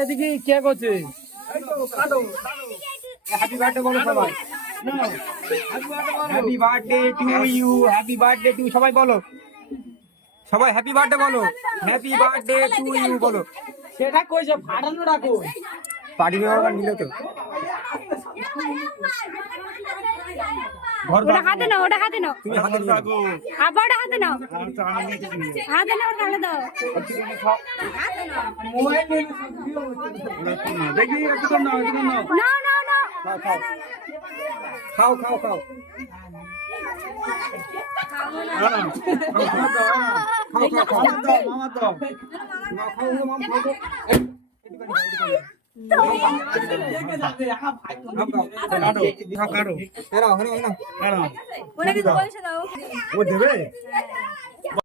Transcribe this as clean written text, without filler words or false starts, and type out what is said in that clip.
এদিকে কে করছে? Happy birthday বলো সবাই। Happy birthday to you, happy birthday to, সবাই বলো, সবাই হ্যাপি বার্থডে বলো, হ্যাপি বার্থডে টু ইউ বলো। সেটা কইছে ফাটানো রাখো। পার্টি মেম্বার নিল তো। ওটা হাতে নাও, ওটা হাতে নাও, তুমি হাতে নিয়ে নাও। আবার ওটা হাতে নাও, হাতে নাও, তাহলে দাও। দেখি একটু নাও, একটু নাও। নাও নাও নাও। খাও খাও খাও খাও। মামা দাও। ওরা কিন্তু পয়সা দাও। ও দেবে।